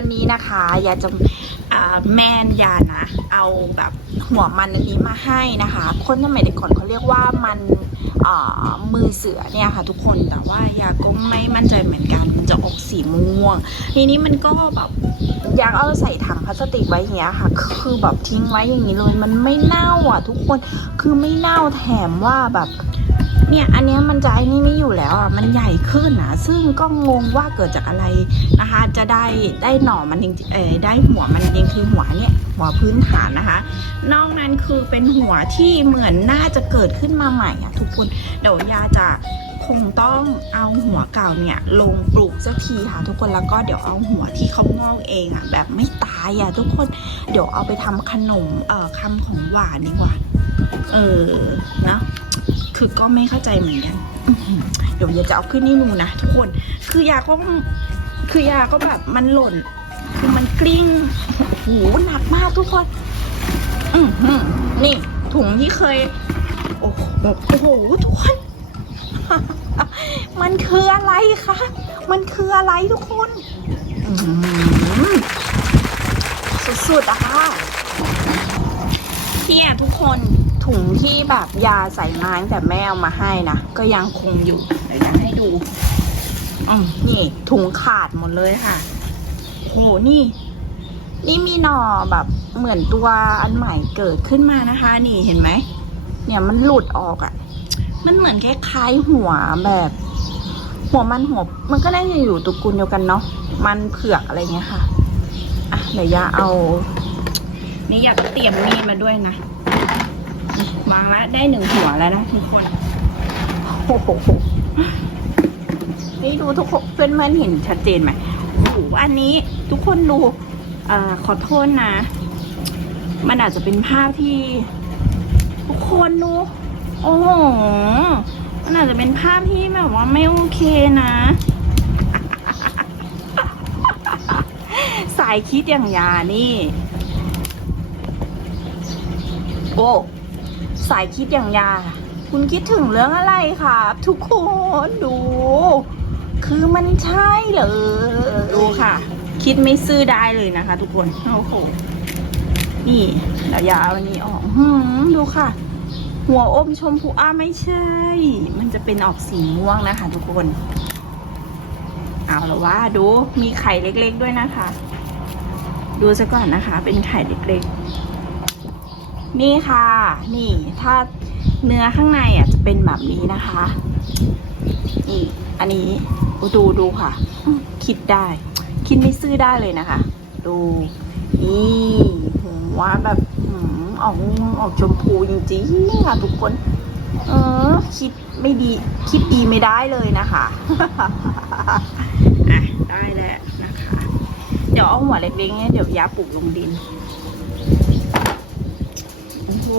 ันนี้นะคะยาจะแม่นยานะ เอาแบบหัวมันอันนี้มาให้นะคะ คนสมัยเด็กก่อนเขาเรียกว่ามันอ่ามือเสือเนี่ยค่ะทุกคนแต่ว่ายาก็ไม่มั่นใจเหมือนกัน มันจะออกสีม่วง ทีนี้มันก็แบบอยากเอาใส่ถังพลาสติกไว้อย่างเงี้ยค่ะ คือแบบทิ้งไว้อย่างนี้เลย มันไม่เน่าอะทุกคนคือไม่เน่าแถมว่าแบบ เนี่ยอันเนี้ยมันจะไอ้นี่ไม่อยู่แล้วอะมันใหญ่ขึ้นอะ ซึ่งก็งงว่าเกิดจากอะไรนะคะ จะได้ได้หน่อมันจริงเออได้หัวมันจริงคือหัวเนี่ยหัวพื้นฐานนะคะ นอกนั้นคือเป็นหัวที่เหมือนน่าจะเกิดขึ้นมาใหม่อะทุกคนเดี๋ยวยาจะคงต้องเอาหัวเก่าเนี่ยลงปลูกสักทีค่ะทุกคนแล้วก็เดี๋ยวเอาหัวที่เขางอกเองอะแบบไม่ตายอะทุกคนเดี๋ยวเอาไปทำขนมเอ่อคำของหวานดีกว่า เออเนอะ คือก็ไม่เข้าใจเหมือนกันอื้อหือเดี๋ยวยาจะเอาขึ้นนี่นูนะทุกคน คือยาก็คือยาก็แบบมันหล่น คือมันกลิ้งโอ้โหหนักมากทุกคนอือหือนี่ถุงที่เคย โอ้โหแบบโอ้โหทุกคน มันคืออะไรคะมันคืออะไรทุกคนสุดๆอะค่ะเนี่ยทุกคน ถุงที่แบบยาใส่ไม้แต่แม่เอามาให้นะ ก็ยังคงอยู่เดี๋ยวอยให้ดูอืมนี่ถุงขาดหมดเลยค่ะโหนี่ นี่มีหน่อแบบเหมือนตัวอันใหม่เกิดขึ้นมานะคะ นี่เห็นไหมเนี่ยมันหลุดออกอะ่ะ มันเหมือนคล้ายๆหัวแบบ หัวมันหัว มันก็น่าจะอยู่ตระกูลเดียวกันเนาะมันเผือกอะไรเงี้ยค่ะอะเดี๋ยวยาเอา นี่อยากเตรียมมีดมาด้วยนะ วางแล้วได้หนึ่งหัวแล้วนะทุกคนโอ้โหนี่ดูทุกคนเพื่อนเพื่อนเห็นชัดเจนไหมโอ้โหอันนี้ทุกคนดูเอ่อขอโทษนะ มันอาจจะเป็นภาพที่ ทุกคนดู โอ้โห มันอาจจะเป็นภาพที่แบบว่าไม่โอเคนะ สายคิดอย่างยานี่ โอ้ สายคิดอย่างยา คุณคิดถึงเรื่องอะไรครับทุกคนดู คือมันใช่เลยดูค่ะ คิดไม่ซื้อได้เลยนะคะ ทุกคนโอ้โหนี่เดี๋ยวยาวันนี้ออกดูค่ะ หัวอมชมพูอ้าไม่ใช่ มันจะเป็นออกสีม่วงนะคะ ทุกคน เอาละว่าดูมีไข่เล็กๆด้วยนะคะ ดูซะก่อนนะคะ เป็นไข่เล็กๆ นี่ค่ะ นี่ถ้าเนื้อข้างในอะจะเป็นแบบนี้นะคะนี่อันนี้ดูดูค่ะ คิดได้ คิดไม่ซื่อได้เลยนะคะ ดูนี่หัวแบบอออกออกชมพูจริงๆค่ะทุกคน เออ คิดไม่ดี คิดดีไม่ได้เลยนะคะอะได้แล้วนะคะ เดี๋ยวเอาหัวเล็กๆเนี่ยเดี๋ยวยาปลูกลงดิน ห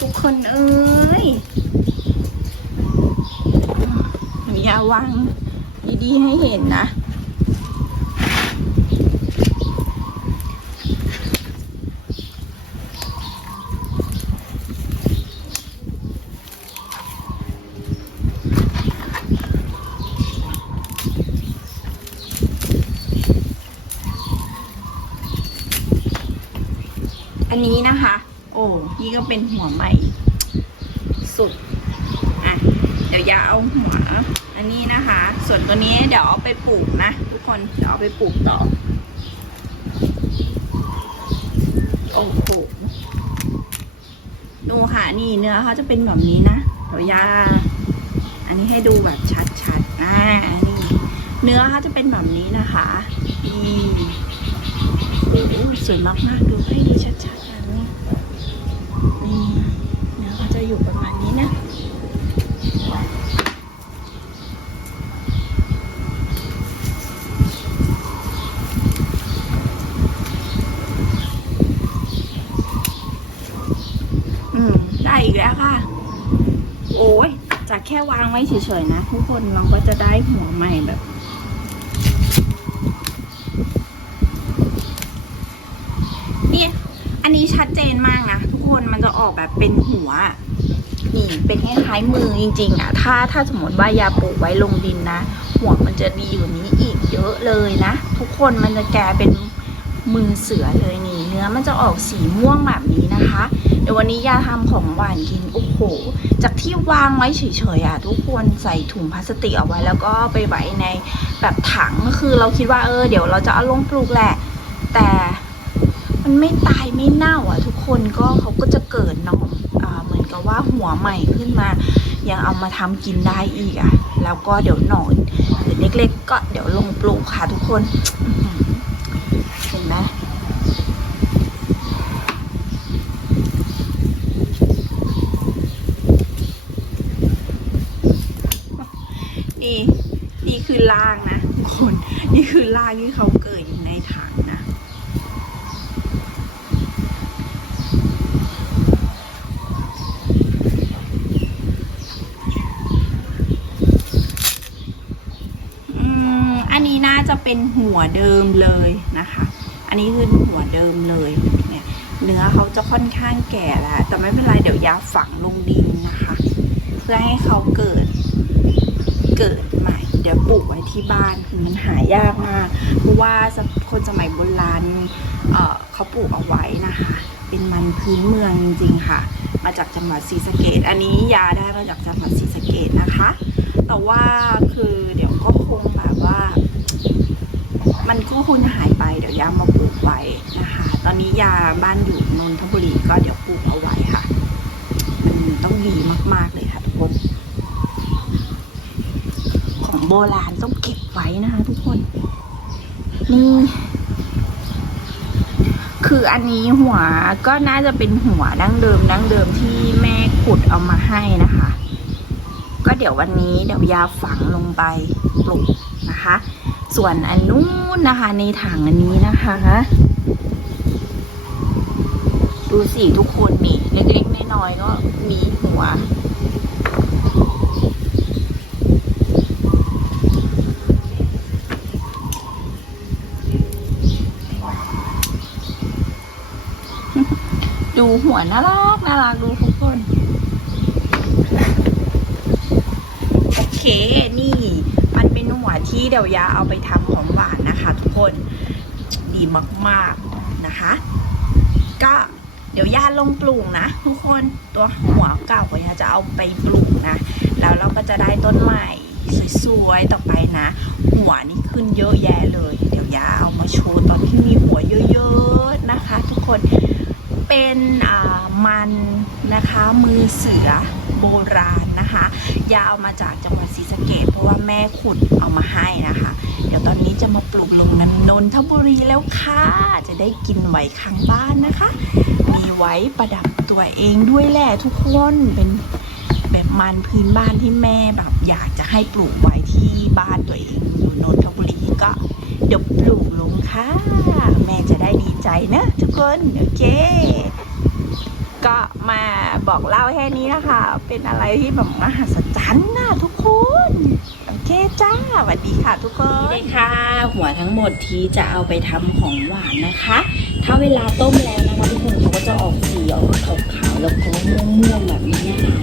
ทุกคนเอ้ยหนูอย่าวางดีๆให้เห็นนะ อันนี้นะคะ โอ้ นี่ ก็เป็นหัวใหม่ สุด อะ เดี๋ยวยาเอาหัว อันนี้นะคะ ส่วนตัวนี้เดี๋ยวเอาไปปลูกนะ ทุกคน เดี๋ยวเอาไปปลูกต่อ โอ้โห ดูค่ะนี่เนื้อเขาจะเป็นแบบนี้นะ เดี๋ยวยา อันนี้ให้ดูแบบชัดๆอ่านี่เนื้อเขาจะเป็นแบบนี้นะคะนี่โอ้โหสวยมากๆดูให้ดีชัดๆนะนี่นี่เนื้อเขาจะอยู่ประมาณนี้นะ อืม ได้อีกแล้วค่ะ โอ้ยจาก แค่วางไว้เฉยๆนะทุกคนเราก็จะได้หัวใหม่แบบ เนี่ย อันนี้ชัดเจนมากนะทุกคนมันจะออกแบบเป็นหัว นี่เป็นคล้ายๆมือจริง ๆอะ ถ้าถ้าสมมติว่ายาปลูกไว้ลงดินนะ หัวมันจะดีอยู่นี้อีกเยอะเลยนะ ทุกคนมันจะแกเป็นมือเสือเลยนี่ เนื้อมันจะออกสีม่วงแบบนี้นะคะ เดี๋ยววันนี้ยาทำของหวานกินโอ้โห จากที่วางไว้เฉยๆอะทุกคนใส่ถุงพลาสติกเอาไว้ แล้วก็ไปไว้ในแบบถังก็คือเราคิดว่าเออเดี๋ยวเราจะเอาลงปลูกแหละ แต่มันไม่ตายไม่เน่าอะ ทุกคนก็เขาก็จะเกิดนอมอ่าเหมือนกับว่าหัวใหม่ขึ้นมา ยังเอามาทำกินได้อีกอะ แล้วก็เดี๋ยวหนอนหรือเล็กๆ ก็เดี๋ยวลงปลูกค่ะทุกคนเห็นไหม นี่ นี่คือรางนะทุกคนนี่คือรางที่เขาเกิดอยู่ในถังนะอืมอันนี้น่าจะเป็นหัวเดิมเลยนะคะ อันนี้คือหัวเดิมเลยเนี่ยเนื้อเขาจะค่อนข้างแก่แล้วแต่ไม่เป็นไรเดี๋ยวยาฝังลงดินนะคะ เพื่อให้เขาเกิดเกิดใหม่ เดี๋ยวปลูกไว้ที่บ้านคือมันหายากมากเพราะว่าคนสมัยโบราณเเขาปลูกเอาไว้นะคะ เป็นมันพื้นเมืองจริงๆค่ะ มาจากจังหวัดศรีสะเกดอันนี้ยาได้มาจากจังหวัดศรีสะเกดนะคะ แต่ว่าคือเดี๋ยวก็คงแบบว่า มันก็คงหายไปเดี๋ยวยามาปลูกไว้นะคะ ตอนนี้ยาบ้านอยู่นนทบุรีก็เดี๋ยวปลูกเอาไว้ค่ะ มันต้องดีมากๆเลยค่ะทุกคน ของโบราณต้องเก็บไว้นะคะ ทุกคน นี่ คืออันนี้หัวก็น่าจะเป็นหัวดั้งเดิมดั้งเดิมที่แม่ขุดเอามาให้นะคะ ก็เดี๋ยววันนี้เดี๋ยวยาฝังลงไปปลูกนะคะ ส่วนอันนู้นนะคะ ในถังอันนี้นะคะดูสิทุกคนนี่เล็กๆน้อยๆก็มีหัว ดูหัวน่ารักน่ารักดูทุกคน โอเคนี่ มันเป็นหัวที่เดี๋ยวยาเอาไปทำของหวานนะคะ ทุกคนดีมากๆนะคะ ก็เดี๋ยวยาลงปลูกนะ ทุกคนตัวหัวเก่าของยาจะเอาไปปลูกนะ แล้วเราก็จะได้ต้นใหม่สวยๆต่อไปนะ หัวนี่ขึ้นเยอะแยะเลย เดี๋ยวยาเอามาโชว์ตอนที่มีหัวเยอะๆนะคะ ทุกคน เป็นมันนะคะมือเสือโบราณนะคะยาเอามาจากจังหวัดศรีสะเกดเพราะว่าแม่ขุดเอามาให้นะคะ เดี๋ยวตอนนี้จะมาปลูกลงนันนนทบุรีแล้วค่ะ จะได้กินไว้ข้างบ้านนะคะ มีไว้ประดับตัวเองด้วยแหละทุกคนเป็นแบบมันพื้นบ้านที่แม่แบบอยากจะให้ปลูกไว้ที่บ้านตัวเองอยู่นนทบุรีก็ เดี๋ยวปลูกลงค่ะ แม่จะได้ดีใจนะทุกคนโอเค ก็มาบอกเล่าแค่นี้นะคะ เป็นอะไรที่แบบมหัศจรรย์นะทุกคนโอเคจ้าสวัสดีค่ะทุกคนนี่เลยค่ะ หัวทั้งหมดที่จะเอาไปทำของหวานนะคะ ถ้าเวลาต้มแล้วนะคะทุกคนเขาก็จะออกสีออกขาวๆแล้วก็ม่วงๆแบบนี้นะคะ